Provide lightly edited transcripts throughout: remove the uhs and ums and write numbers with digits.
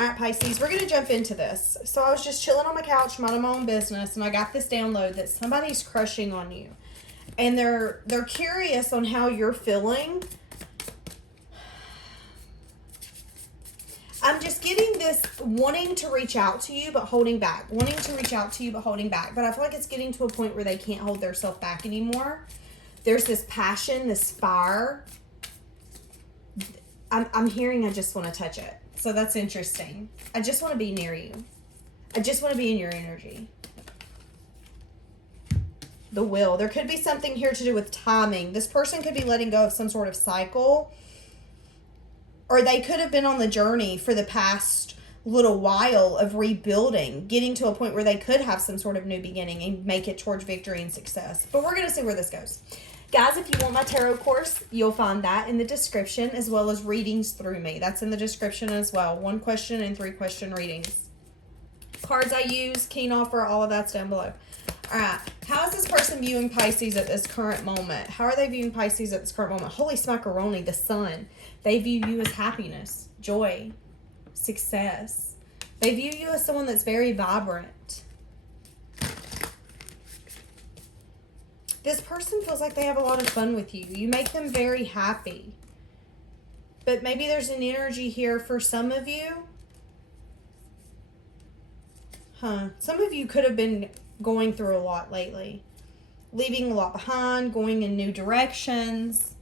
All right, Pisces, we're going to jump into this. So I was just chilling on my couch, minding my own business, and I got this download that somebody's crushing on you. And they're curious on how you're feeling. I'm just getting this wanting to reach out to you, but holding back. Wanting to reach out to you, but holding back. But I feel like it's getting to a point where they can't hold themselves back anymore. There's this passion, this fire. I'm hearing I just want to touch it. So that's interesting. I just want to be near you. I just want to be in your energy. The will. There could be something here to do with timing. This person could be letting go of some sort of cycle. Or they could have been on the journey for the past little while of rebuilding, getting to a point where they could have some sort of new beginning and make it towards victory and success. But we're going to see where this goes. Guys, if you want my tarot course, you'll find that in the description, as well as readings through me. That's in the description as well. 1 question and 3 question readings. Cards I use, keen offer, all of that's down below. All right. How is this person viewing Pisces at this current moment? How are they viewing Pisces at this current moment? Holy smackaroni, the sun. They view you as happiness, joy, success. They view you as someone that's very vibrant. This person feels like they have a lot of fun with you. You make them very happy. But maybe there's an energy here for some of you. Some of you could have been going through a lot lately. Leaving a lot behind, going in new directions.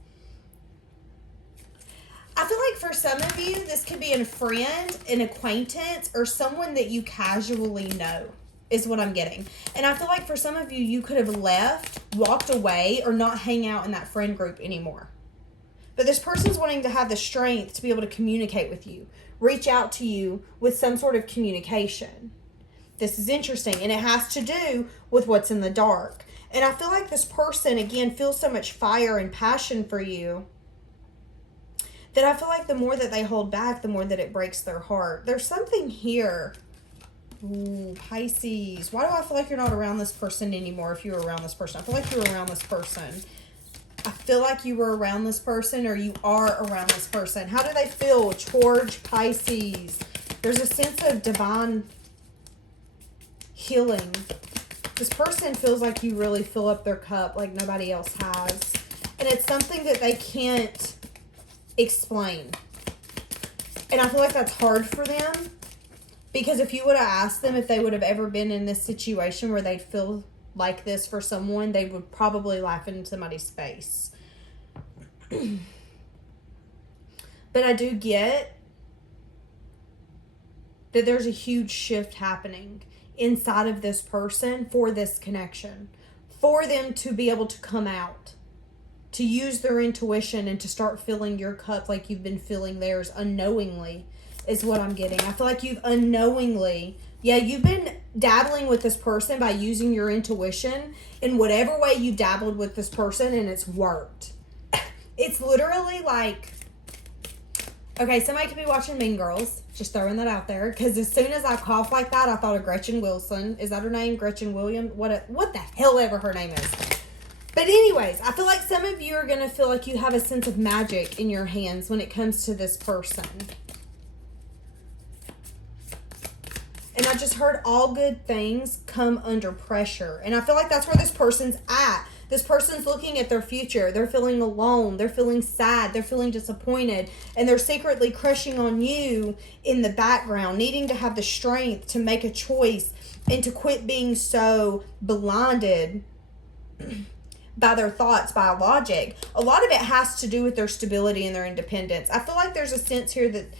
I feel like for some of you, this could be a friend, an acquaintance, or someone that you casually know is what I'm getting. And I feel like for some of you, you could have left, walked away, or not hang out in that friend group anymore. But this person's wanting to have the strength to be able to communicate with you, reach out to you with some sort of communication. This is interesting, and it has to do with what's in the dark. And I feel like this person, again, feels so much fire and passion for you that I feel like the more that they hold back, the more that it breaks their heart. There's something here. Ooh, Pisces. Why do I feel like you're not around this person anymore if you were around this person? I feel like you were around this person. I feel like you were around this person, or you are around this person. How do they feel towards Pisces? There's a sense of divine healing. This person feels like you really fill up their cup like nobody else has. And it's something that they can't explain. And I feel like that's hard for them. Because if you would have asked them if they would have ever been in this situation where they'd feel like this for someone, they would probably laugh in somebody's face. But I do get that there's a huge shift happening inside of this person for this connection. For them to be able to come out. To use their intuition and to start filling your cup like you've been filling theirs unknowingly. Is what I'm getting. I feel like you've unknowingly, you've been dabbling with this person by using your intuition in whatever way you dabbled with this person, and it's worked. It's literally like, okay, somebody could be watching Mean Girls, just throwing that out there, because as soon as I cough like that, I thought of Gretchen Wilson. Is that her name? Gretchen Williams? What the hell ever her name is. But anyways, I feel like some of you are going to feel like you have a sense of magic in your hands when it comes to this person. And I just heard all good things come under pressure. And I feel like that's where this person's at. This person's looking at their future. They're feeling alone. They're feeling sad. They're feeling disappointed. And they're secretly crushing on you in the background, needing to have the strength to make a choice and to quit being so blinded by their thoughts, by logic. A lot of it has to do with their stability and their independence. I feel like there's a sense here that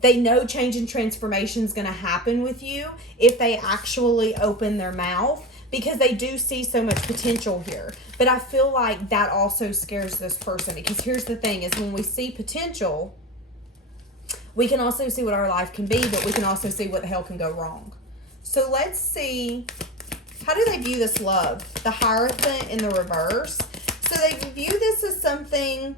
they know change and transformation is going to happen with you if they actually open their mouth, because they do see so much potential here. But I feel like that also scares this person, because here's the thing, is when we see potential, we can also see what our life can be, but we can also see what the hell can go wrong. So let's see, how do they view this love? The Hierophant in the reverse. So they view this as something,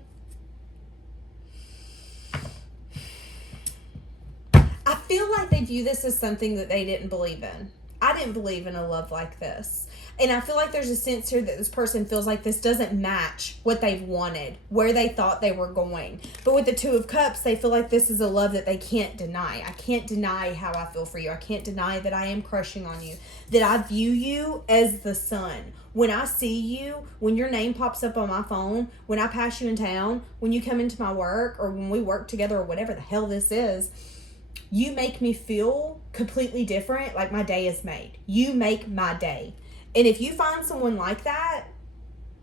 I feel like they view this as something that they didn't believe in. I I didn't believe in a love like this. And I feel like there's a sense here that this person feels like this doesn't match what they've wanted, where they thought they were going. But with the Two of Cups, they feel like this is a love that they can't deny. I can't deny how I feel for you. I can't deny that I am crushing on you, that I view you as the sun. When I see you, when your name pops up on my phone, when I pass you in town, when you come into my work, or when we work together, or whatever the hell this is, you make me feel completely different, like my day is made. You make my day. And if you find someone like that,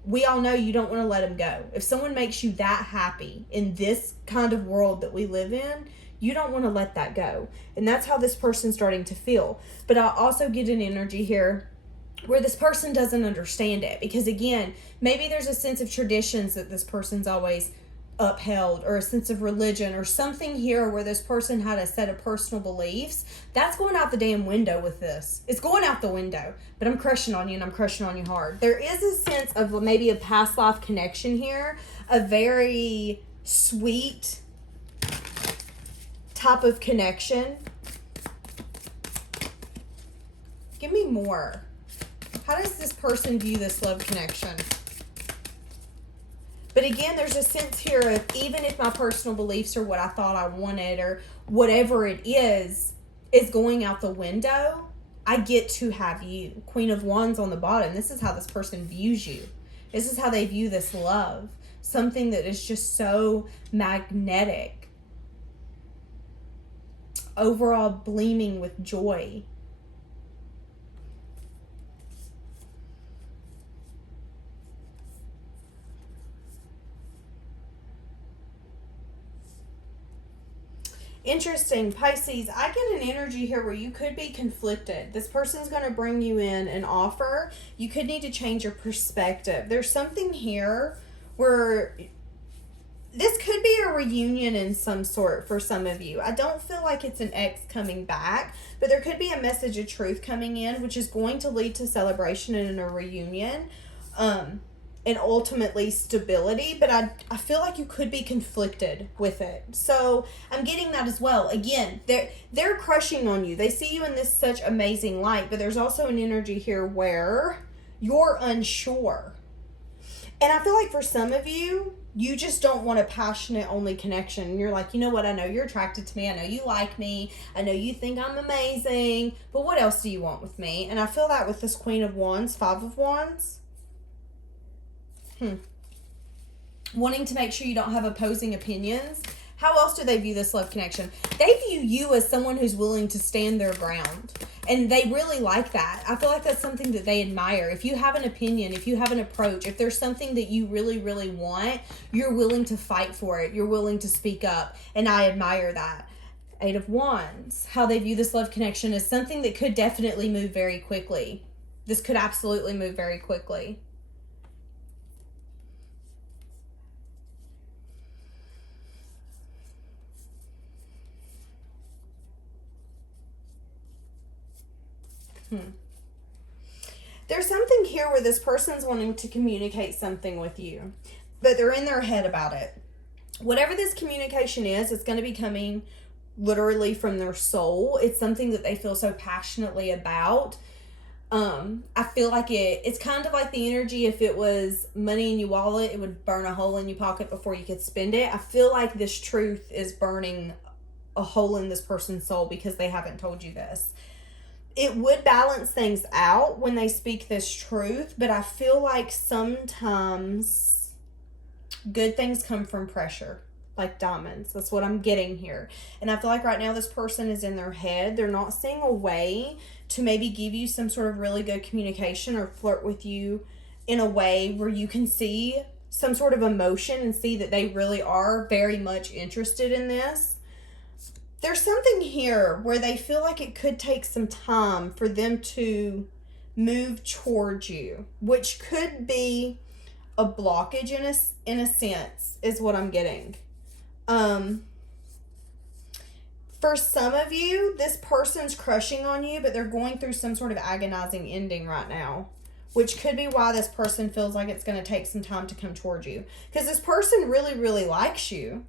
we all know you don't want to let them go. If someone makes you that happy in this kind of world that we live in, you don't want to let that go. And that's how this person's starting to feel. But I also get an energy here where this person doesn't understand it. Because again, maybe there's a sense of traditions that this person's always upheld, or a sense of religion, or something here where this person had a set of personal beliefs. That's going out the damn window with this. It's going out the window. But I'm crushing on you, and I'm crushing on you hard. There is a sense of maybe a past life connection here, a very sweet type of connection. Give me more. How does this person view this love connection? But again, there's a sense here of, even if my personal beliefs or what I thought I wanted, or whatever it is going out the window, I get to have you. Queen of Wands on the bottom. This is how this person views you. This is how they view this love. Something that is just so magnetic. Overall gleaming with joy. Interesting, Pisces. I get an energy here where you could be conflicted. This person's going to bring you in an offer. You could need to change your perspective. There's something here where this could be a reunion in some sort for some of you. I don't feel like it's an ex coming back, but there could be a message of truth coming in, which is going to lead to celebration and a reunion. And ultimately stability, but I feel like you could be conflicted with it. So I'm getting that as well. Again, they're crushing on you. They see you in this such amazing light, but there's also an energy here where you're unsure. And I feel like for some of you, you just don't want a passionate only connection. And you're like, you know what? I know you're attracted to me. I know you like me. I know you think I'm amazing, but what else do you want with me? And I feel that with this Queen of Wands, Five of Wands. Wanting to make sure you don't have opposing opinions. How else do they view this love connection? They view you as someone who's willing to stand their ground. And they really like that. I feel like that's something that they admire. If you have an opinion, if you have an approach, if there's something that you really, really want, you're willing to fight for it. You're willing to speak up. And I admire that. Eight of Wands. How they view this love connection is something that could definitely move very quickly. This could absolutely move very quickly. There's something here where this person's wanting to communicate something with you, but they're in their head about it. Whatever this communication is, it's going to be coming literally from their soul. It's something that they feel so passionately about. I feel like it's kind of like the energy, if it was money in your wallet, it would burn a hole in your pocket before you could spend it. I feel like this truth is burning a hole in this person's soul because they haven't told you this. It would balance things out when they speak this truth, but I feel like sometimes good things come from pressure, like diamonds. That's what I'm getting here. And I feel like right now this person is in their head. They're not seeing a way to maybe give you some sort of really good communication or flirt with you in a way where you can see some sort of emotion and see that they really are very much interested in this. There's something here where they feel like it could take some time for them to move towards you, which could be a blockage in a sense, is what I'm getting. For some of you, this person's crushing on you, but they're going through some sort of agonizing ending right now, which could be why this person feels like it's going to take some time to come towards you. Because this person really, really likes you.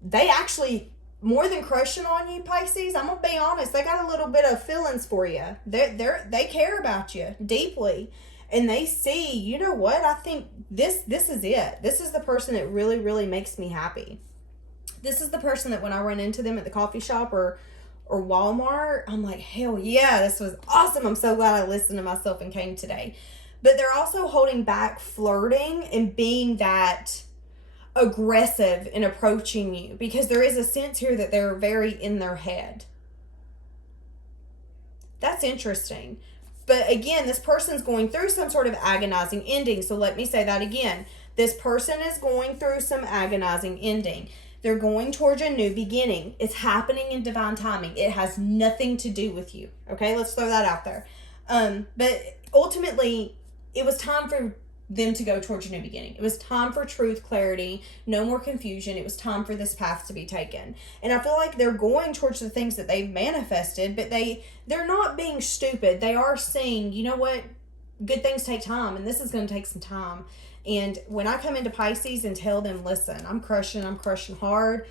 They actually more than crushing on you, Pisces, I'm gonna be honest, they got a little bit of feelings for you. They care about you deeply, and they see, you know what, I think this is it. This is the person that really, really makes me happy. This is the person that when I run into them at the coffee shop or Walmart, I'm like, hell yeah, this was awesome. I'm so glad I listened to myself and came today. But they're also holding back flirting and being that aggressive in approaching you, because there is a sense here that they're very in their head. That's interesting. But again, this person's going through some sort of agonizing ending. So let me say that again. This person is going through some agonizing ending. They're going towards a new beginning. It's happening in divine timing. It has nothing to do with you. Okay, let's throw that out there. But ultimately, it was time for them to go towards a new beginning. It was time for truth, clarity, no more confusion. It was time for this path to be taken. And I feel like they're going towards the things that they've manifested, but they're not being stupid. They are saying, you know what? Good things take time, and this is going to take some time. And when I come into Pisces and tell them, listen, I'm crushing hard.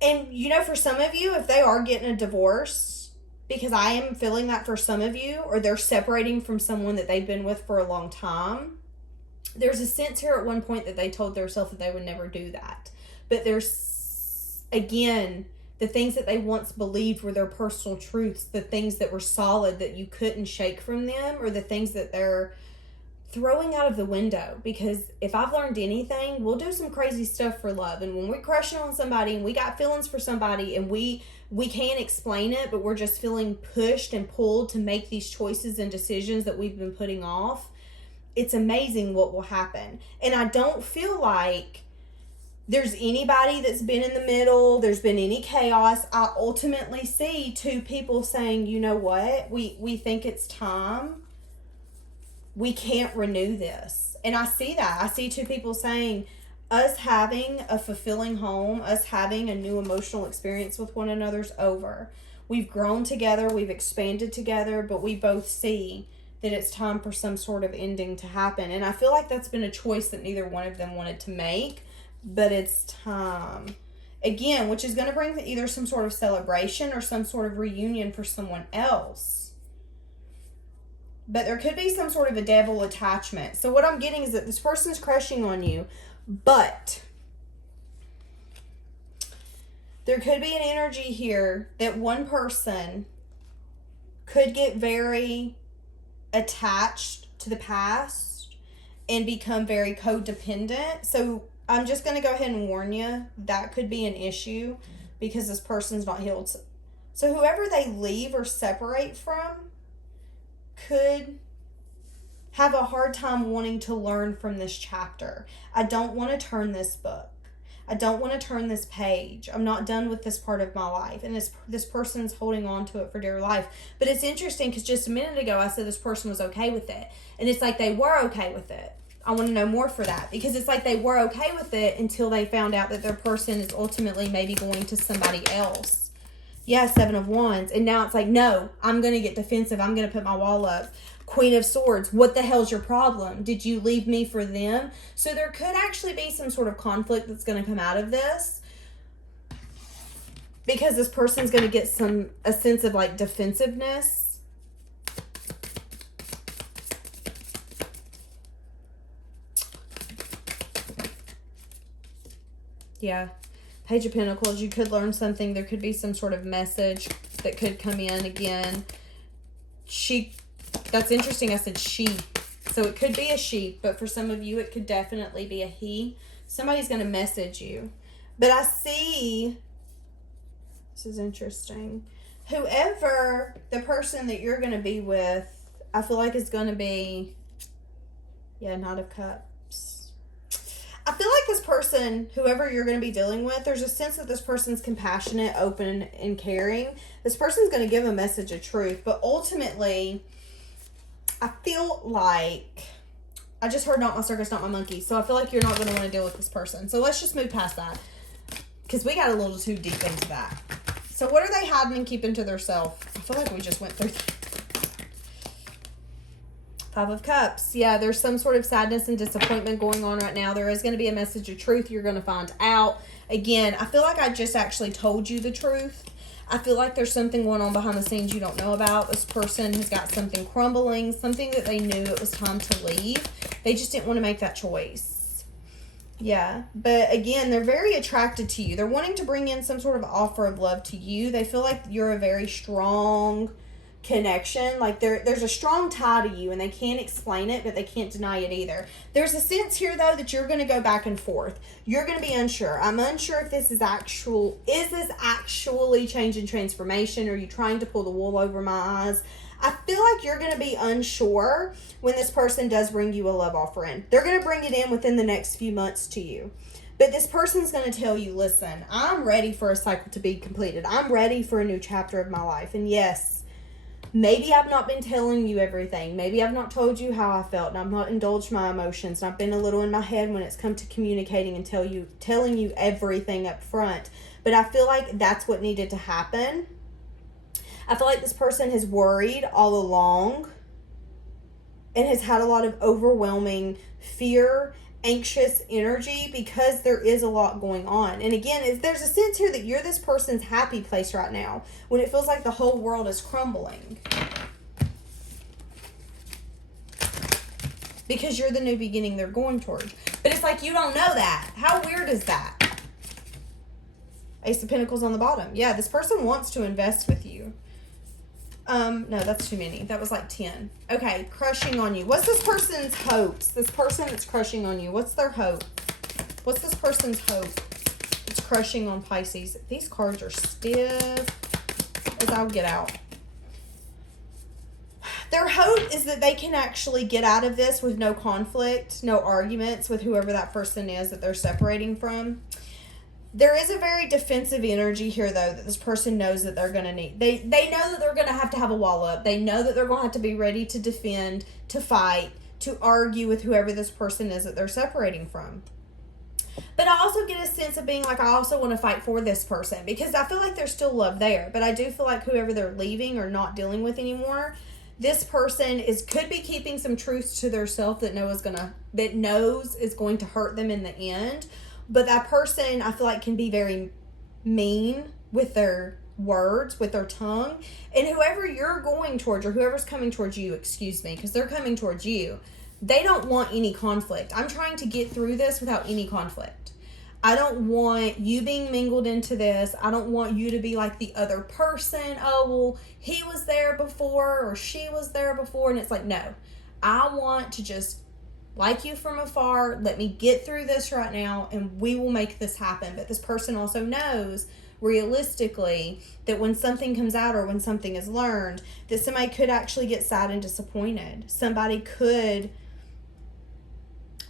And, you know, for some of you, if they are getting a divorce, because I am feeling that for some of you, or they're separating from someone that they've been with for a long time, there's a sense here at one point that they told themselves that they would never do that. But there's, again, the things that they once believed were their personal truths, the things that were solid that you couldn't shake from them, or the things that they're throwing out of the window. Because if I've learned anything, we'll do some crazy stuff for love. And when we're crushing on somebody and we got feelings for somebody and we can't explain it, but we're just feeling pushed and pulled to make these choices and decisions that we've been putting off, it's amazing what will happen. And I don't feel like there's anybody that's been in the middle, there's been any chaos. I ultimately see two people saying, you know what, we think it's time. We can't renew this. And I see that. I see two people saying, us having a fulfilling home, us having a new emotional experience with one another's over. We've grown together, we've expanded together, but we both see that it's time for some sort of ending to happen. And I feel like that's been a choice that neither one of them wanted to make, but it's time. Again, which is going to bring either some sort of celebration or some sort of reunion for someone else. But there could be some sort of a devil attachment. So what I'm getting is that this person's crushing on you, but there could be an energy here that one person could get very attached to the past and become very codependent. So I'm just going to go ahead and warn you, that could be an issue because this person's not healed. So whoever they leave or separate from could have a hard time wanting to learn from this chapter. I don't want to turn this book. I don't want to turn this page. I'm not done with this part of my life. And this person's holding on to it for dear life. But it's interesting because just a minute ago I said this person was okay with it. And it's like they were okay with it. I want to know more for that. Because it's like they were okay with it until they found out that their person is ultimately maybe going to somebody else. Yeah, 7 of Wands. And now it's like, no, I'm going to get defensive. I'm going to put my wall up. Queen of Swords. What the hell's your problem? Did you leave me for them? So there could actually be some sort of conflict that's going to come out of this. Because this person's going to get a sense of like defensiveness. Yeah. Page of Pentacles, you could learn something. There could be some sort of message that could come in again. That's interesting. I said she. So it could be a she, but for some of you, it could definitely be a he. Somebody's going to message you. But I see, this is interesting. Whoever the person that you're going to be with, I feel like is going to be, yeah, Knight of Cups. I feel like this person, whoever you're going to be dealing with, there's a sense that this person's compassionate, open, and caring. This person's going to give a message of truth. But ultimately, I feel like, I just heard not my circus, not my monkey. So I feel like you're not going to want to deal with this person. So let's just move past that. Because we got a little too deep into that. So what are they hiding and keeping to themselves? I feel like we just went through 5 of Cups. Yeah, there's some sort of sadness and disappointment going on right now. There is going to be a message of truth you're going to find out. Again, I feel like I just actually told you the truth. I feel like there's something going on behind the scenes you don't know about. This person has got something crumbling, something that they knew it was time to leave. They just didn't want to make that choice. Yeah, but again, they're very attracted to you. They're wanting to bring in some sort of offer of love to you. They feel like you're a very strong connection. Like there's a strong tie to you, and they can't explain it, but they can't deny it either. There's a sense here though that you're going to go back and forth. You're going to be unsure. I'm unsure if this is actually change and transformation, or are you trying to pull the wool over my eyes? I feel like you're going to be unsure when this person does bring you a love offer in. They're going to bring it in within the next few months to you. But this person's going to tell you, listen, I'm ready for a cycle to be completed. I'm ready for a new chapter of my life. And yes, maybe I've not been telling you everything. Maybe I've not told you how I felt, and I've not indulged my emotions, and I've been a little in my head when it's come to communicating and telling you everything up front. But I feel like that's what needed to happen. I feel like this person has worried all along and has had a lot of overwhelming fear, anxious energy, because there is a lot going on. And again, there's a sense here that you're this person's happy place right now when it feels like the whole world is crumbling. Because you're the new beginning they're going towards. But it's like you don't know that. How weird is that? Ace of Pentacles on the bottom. Yeah, this person wants to invest with you. No, that's too many. That was like 10. Okay, crushing on you. What's this person's hopes? This person that's crushing on you. What's their hope? What's this person's hope? It's crushing on Pisces. These cards are stiff as I'll get out. Their hope is that they can actually get out of this with no conflict, no arguments with whoever that person is that they're separating from. There is a very defensive energy here, though, that this person knows that they're going to need. They know that they're going to have a wall up. They know that they're going to have to be ready to defend, to fight, to argue with whoever this person is that they're separating from. But I also get a sense of being like, I also want to fight for this person, because I feel like there's still love there. But I do feel like whoever they're leaving or not dealing with anymore, this person could be keeping some truths to their self that knows is going to hurt them in the end. But that person, I feel like, can be very mean with their words, with their tongue. And whoever you're going towards, or whoever's coming towards you, because they're coming towards you, they don't want any conflict. I'm trying to get through this without any conflict. I don't want you being mingled into this. I don't want you to be like the other person. Oh, well, he was there before, or she was there before. And it's like, no, I want to just like you from afar. Let me get through this right now, and we will make this happen. But this person also knows realistically that when something comes out, or when something is learned, that somebody could actually get sad and disappointed. Somebody could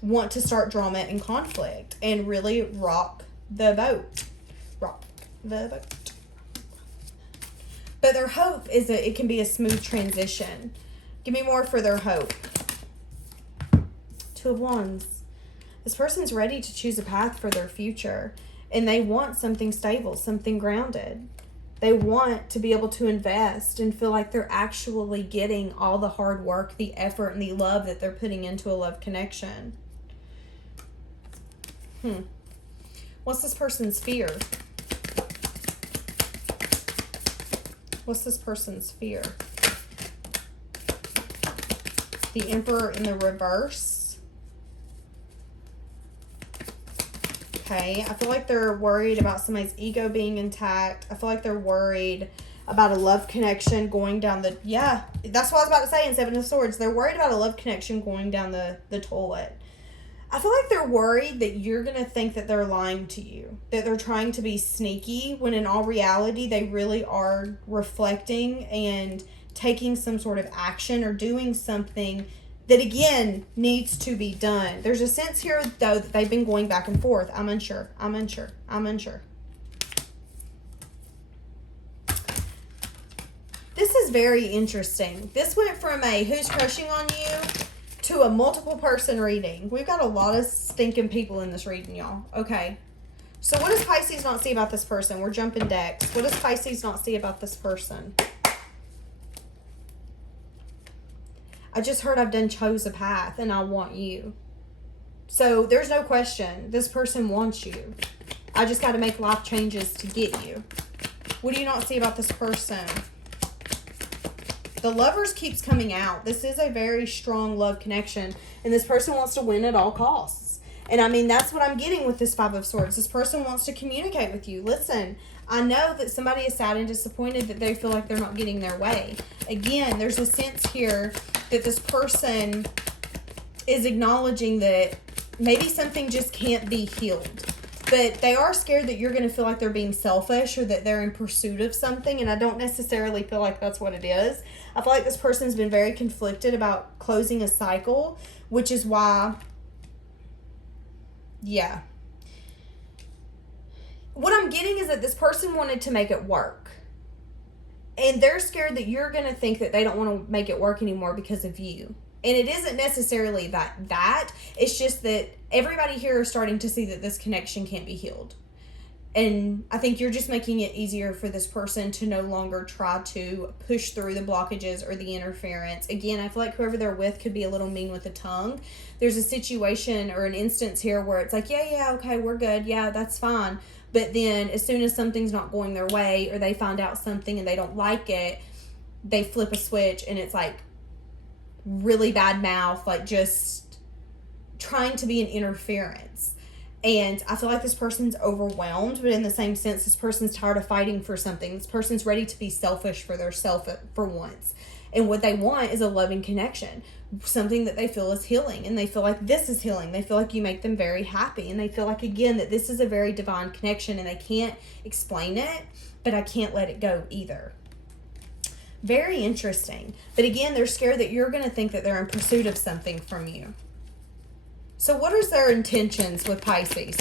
want to start drama and conflict and really rock the boat. But their hope is that it can be a smooth transition. Give me more for their hope. Two of Wands. This person's ready to choose a path for their future, and they want something stable, something grounded. They want to be able to invest and feel like they're actually getting all the hard work, the effort, and the love that they're putting into a love connection. What's this person's fear? What's this person's fear? The Emperor in the reverse. Okay, I feel like they're worried about somebody's ego being intact. I feel like they're worried about a love connection going down the... Yeah, that's what I was about to say in Seven of Swords. They're worried about a love connection going down the toilet. I feel like they're worried that you're going to think that they're lying to you, that they're trying to be sneaky, when in all reality, they really are reflecting and taking some sort of action, or doing something that, again, needs to be done. There's a sense here, though, that they've been going back and forth. I'm unsure. This is very interesting. This went from a who's crushing on you to a multiple person reading. We've got a lot of stinking people in this reading, y'all. Okay. So what does Pisces not see about this person? We're jumping decks. What does Pisces not see about this person? I just heard I've done chose a path, and I want you. So there's no question. This person wants you. I just got to make life changes to get you. What do you not see about this person? The Lovers keeps coming out. This is a very strong love connection. And this person wants to win at all costs. And I mean, that's what I'm getting with this Five of Swords. This person wants to communicate with you. Listen, I know that somebody is sad and disappointed that they feel like they're not getting their way. Again, there's a sense here that this person is acknowledging that maybe something just can't be healed. But they are scared that you're going to feel like they're being selfish or that they're in pursuit of something. And I don't necessarily feel like that's what it is. I feel like this person's been very conflicted about closing a cycle, which is why, yeah. What I'm getting is that this person wanted to make it work. And they're scared that you're going to think that they don't want to make it work anymore because of you. And it isn't necessarily that. It's just that everybody here is starting to see that this connection can't be healed. And I think you're just making it easier for this person to no longer try to push through the blockages or the interference. Again, I feel like whoever they're with could be a little mean with the tongue. There's a situation or an instance here where it's like, yeah, okay, we're good. Yeah, that's fine. But then as soon as something's not going their way or they find out something and they don't like it, they flip a switch and it's like really bad mouth, like just trying to be an interference. And I feel like this person's overwhelmed, but in the same sense, this person's tired of fighting for something. This person's ready to be selfish for their self for once. And what they want is a loving connection, something that they feel is healing. And they feel like this is healing. They feel like you make them very happy. And they feel like, again, that this is a very divine connection and they can't explain it, but I can't let it go either. Very interesting. But again, they're scared that you're going to think that they're in pursuit of something from you. So what is their intentions with Pisces?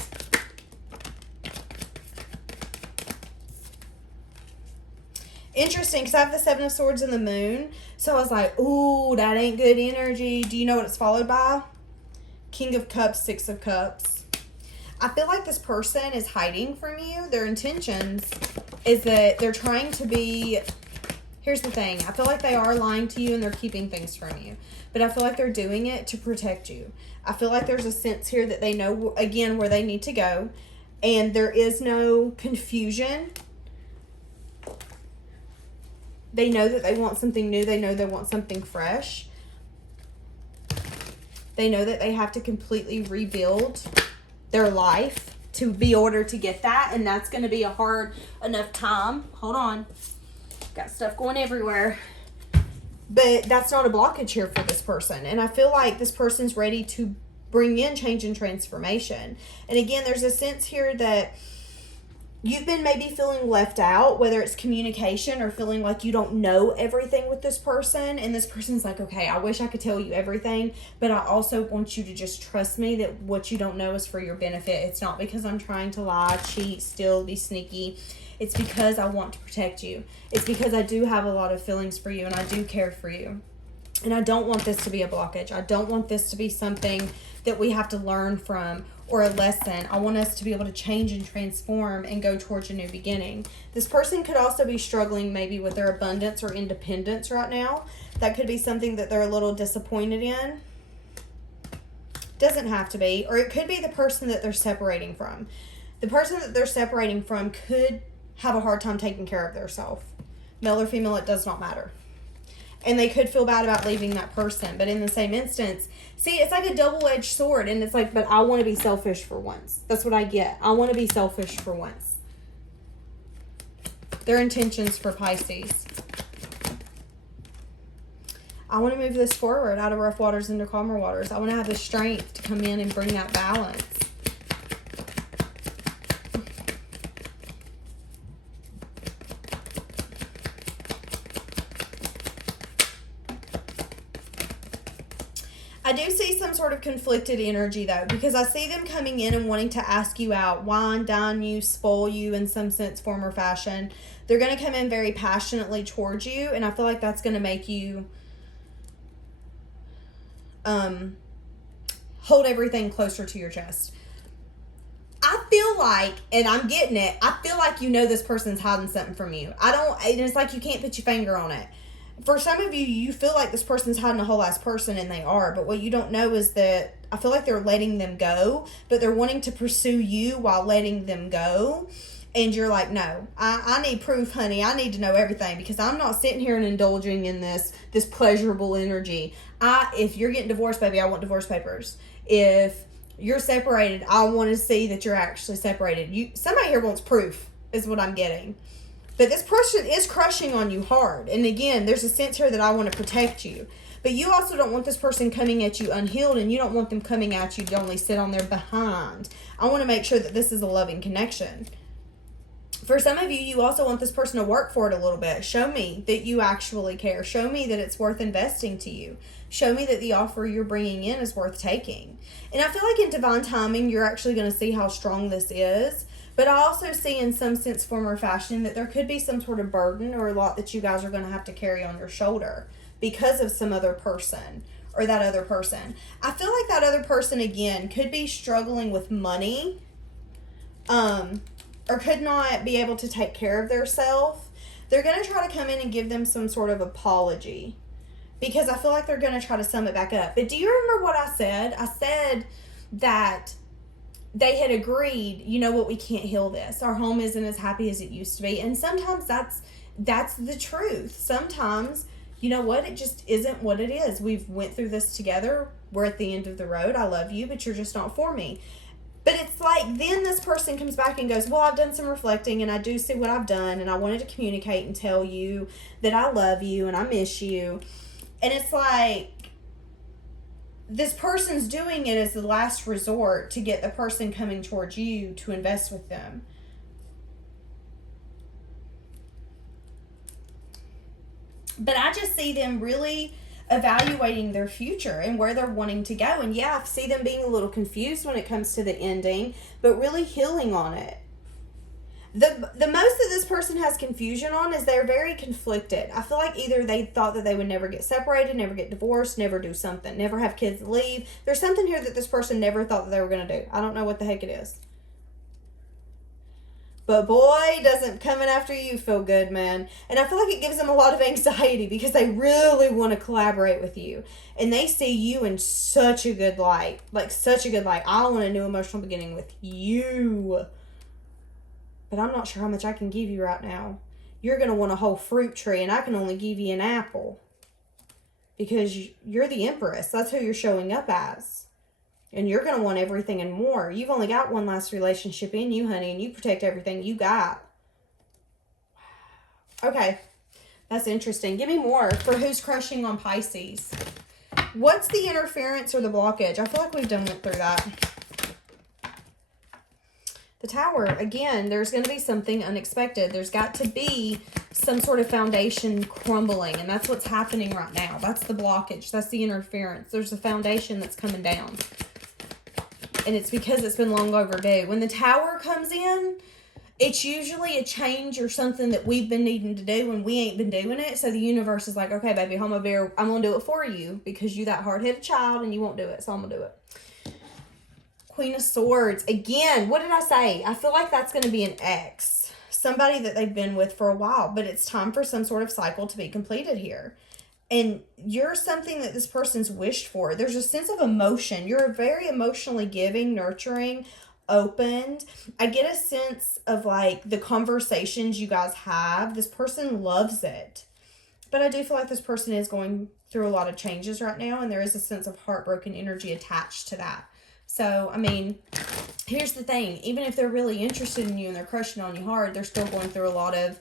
Interesting, because I have the Seven of Swords and the Moon. So I was like, ooh, that ain't good energy. Do you know what it's followed by? King of Cups, Six of Cups. I feel like this person is hiding from you. Their intentions is that they're trying to be... Here's the thing. I feel like they are lying to you and they're keeping things from you. But I feel like they're doing it to protect you. I feel like there's a sense here that they know, again, where they need to go. And there is no confusion. They know that they want something new. They know they want something fresh. They know that they have to completely rebuild their life to be ordered to get that. And that's going to be a hard enough time. Hold on. Got stuff going everywhere. But that's not a blockage here for this person. And I feel like this person's ready to bring in change and transformation. And again, there's a sense here that you've been maybe feeling left out, whether it's communication or feeling like you don't know everything with this person. And this person's like, okay, I wish I could tell you everything, but I also want you to just trust me that what you don't know is for your benefit. It's not because I'm trying to lie, cheat, steal, be sneaky. It's because I want to protect you. It's because I do have a lot of feelings for you and I do care for you. And I don't want this to be a blockage. I don't want this to be something that we have to learn from or a lesson. I want us to be able to change and transform and go towards a new beginning. This person could also be struggling maybe with their abundance or independence right now. That could be something that they're a little disappointed in. Doesn't have to be. Or it could be the person that they're separating from. The person that they're separating from could have a hard time taking care of themselves. Male or female, it does not matter. And they could feel bad about leaving that person. But in the same instance, see, it's like a double-edged sword. And it's like, but I want to be selfish for once. That's what I get. I want to be selfish for once. Their intentions for Pisces. I want to move this forward out of rough waters into calmer waters. I want to have the strength to come in and bring that balance. I do see some sort of conflicted energy, though, because I see them coming in and wanting to ask you out, wine, dine you, spoil you in some sense, form, or fashion. They're going to come in very passionately towards you, and I feel like that's going to make you hold everything closer to your chest. I feel like, and I'm getting it, I feel like you know this person's hiding something from you. And it's like you can't put your finger on it. For some of you, you feel like this person's hiding a whole ass person, and they are. But what you don't know is that I feel like they're letting them go, but they're wanting to pursue you while letting them go. And you're like, no, I need proof, honey. I need to know everything, because I'm not sitting here and indulging in this pleasurable energy. If you're getting divorced, baby, I want divorce papers. If you're separated, I want to see that you're actually separated. Somebody here wants proof, is what I'm getting. But this person is crushing on you hard. And again, there's a sense here that I want to protect you. But you also don't want this person coming at you unhealed, and you don't want them coming at you to only sit on their behind. I want to make sure that this is a loving connection. For some of you, you also want this person to work for it a little bit. Show me that you actually care. Show me that it's worth investing to you. Show me that the offer you're bringing in is worth taking. And I feel like in divine timing, you're actually going to see how strong this is. But I also see in some sense, form, or fashion that there could be some sort of burden or a lot that you guys are going to have to carry on your shoulder because of some other person or that other person. I feel like that other person, again, could be struggling with money, or could not be able to take care of themselves. They're going to try to come in and give them some sort of apology, because I feel like they're going to try to sum it back up. But do you remember what I said? I said that they had agreed, you know what, we can't heal this. Our home isn't as happy as it used to be. And sometimes that's the truth. Sometimes, you know what, it just isn't what it is. We've went through this together. We're at the end of the road. I love you, but you're just not for me. But it's like, then this person comes back and goes, well, I've done some reflecting, and I do see what I've done, and I wanted to communicate and tell you that I love you and I miss you. And it's like, this person's doing it as the last resort to get the person coming towards you to invest with them. But I just see them really evaluating their future and where they're wanting to go. And yeah, I see them being a little confused when it comes to the ending, but really healing on it. The most that this person has confusion on is they're very conflicted. I feel like either they thought that they would never get separated, never get divorced, never do something, never have kids leave. There's something here that this person never thought that they were going to do. I don't know what the heck it is. But boy, doesn't coming after you feel good, man. And I feel like it gives them a lot of anxiety, because they really want to collaborate with you. And they see you in such a good light. Like, such a good light. I want a new emotional beginning with you. But I'm not sure how much I can give you right now. You're going to want a whole fruit tree, and I can only give you an apple. Because you're the Empress. That's who you're showing up as. And you're going to want everything and more. You've only got one last relationship in you, honey, and you protect everything you got. Okay. That's interesting. Give me more for who's crushing on Pisces. What's the interference or the blockage? I feel like we've went through that. The Tower, again, there's going to be something unexpected. There's got to be some sort of foundation crumbling, and that's what's happening right now. That's the blockage. That's the interference. There's a foundation that's coming down, and it's because it's been long overdue. When the Tower comes in, it's usually a change or something that we've been needing to do, and we ain't been doing it, so the universe is like, okay, baby, I'm going to do it for you, because you that hard-headed child, and you won't do it, so I'm going to do it. Queen of Swords. Again, what did I say? I feel like that's going to be an ex. Somebody that they've been with for a while. But it's time for some sort of cycle to be completed here. And you're something that this person's wished for. There's a sense of emotion. You're very emotionally giving, nurturing, opened. I get a sense of like the conversations you guys have. This person loves it. But I do feel like this person is going through a lot of changes right now. And there is a sense of heartbroken energy attached to that. So, I mean, here's the thing. Even if they're really interested in you and they're crushing on you hard, they're still going through a lot of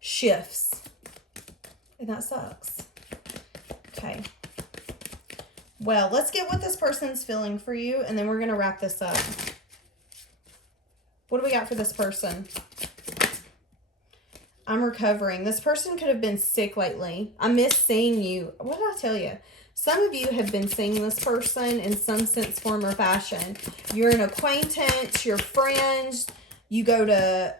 shifts. And that sucks. Okay. Well, let's get what this person's feeling for you, and then we're going to wrap this up. What do we got for this person? I'm recovering. This person could have been sick lately. I miss seeing you. What did I tell you? Some of you have been seeing this person in some sense, form, or fashion. You're an acquaintance, you're friends, you go to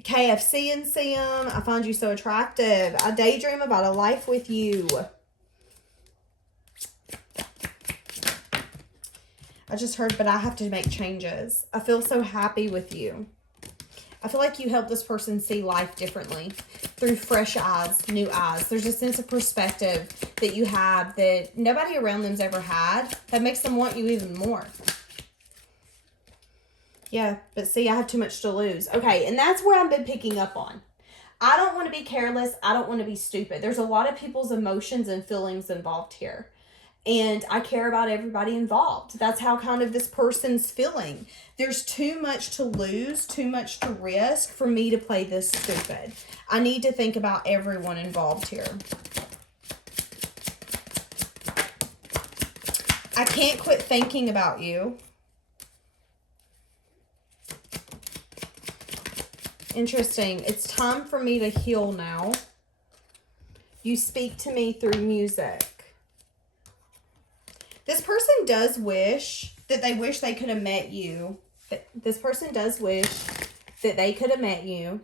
KFC and see them. I find you so attractive. I daydream about a life with you. I just heard, but I have to make changes. I feel so happy with you. I feel like you help this person see life differently through fresh eyes, new eyes. There's a sense of perspective that you have that nobody around them's ever had that makes them want you even more. Yeah, but see, I have too much to lose. Okay, and that's where I've been picking up on. I don't want to be careless. I don't want to be stupid. There's a lot of people's emotions and feelings involved here. And I care about everybody involved. That's how kind of this person's feeling. There's too much to lose, too much to risk for me to play this stupid. I need to think about everyone involved here. I can't quit thinking about you. Interesting. It's time for me to heal now. You speak to me through music. This person does wish that they could have met you. This person does wish that they could have met you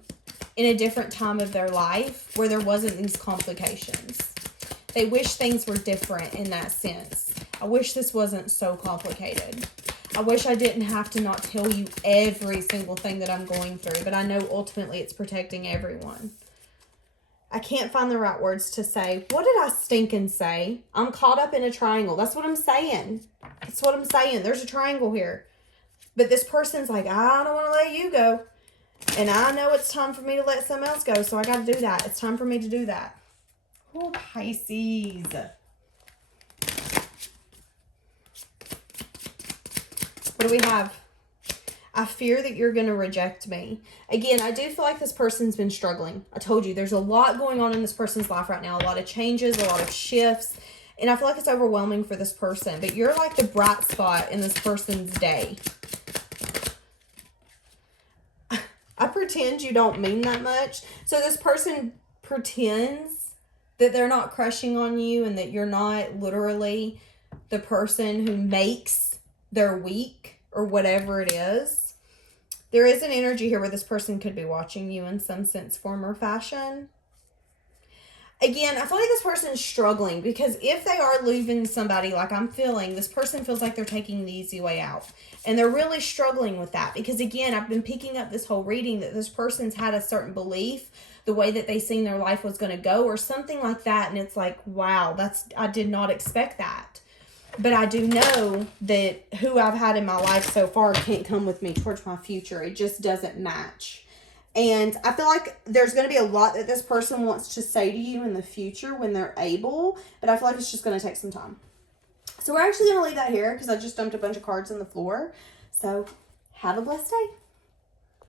in a different time of their life where there wasn't these complications. They wish things were different in that sense. I wish this wasn't so complicated. I wish I didn't have to not tell you every single thing that I'm going through, but I know ultimately it's protecting everyone. I can't find the right words to say. What did I stinking say? I'm caught up in a triangle. That's what I'm saying. That's what I'm saying. There's a triangle here. But this person's like, I don't want to let you go. And I know it's time for me to let someone else go, so I got to do that. It's time for me to do that. Oh, Pisces. What do we have? I fear that you're going to reject me. Again, I do feel like this person's been struggling. I told you, there's a lot going on in this person's life right now. A lot of changes, a lot of shifts. And I feel like it's overwhelming for this person. But you're like the bright spot in this person's day. I pretend you don't mean that much. So this person pretends that they're not crushing on you and that you're not literally the person who makes their week or whatever it is. There is an energy here where this person could be watching you in some sense, form, or fashion. Again, I feel like this person is struggling because if they are leaving somebody like I'm feeling, this person feels like they're taking the easy way out. And they're really struggling with that because, again, I've been picking up this whole reading that this person's had a certain belief, the way that they seen their life was going to go or something like that. And it's like, wow, I did not expect that. But I do know that who I've had in my life so far can't come with me towards my future. It just doesn't match. And I feel like there's going to be a lot that this person wants to say to you in the future when they're able. But I feel like it's just going to take some time. So we're actually going to leave that here because I just dumped a bunch of cards on the floor. So have a blessed day.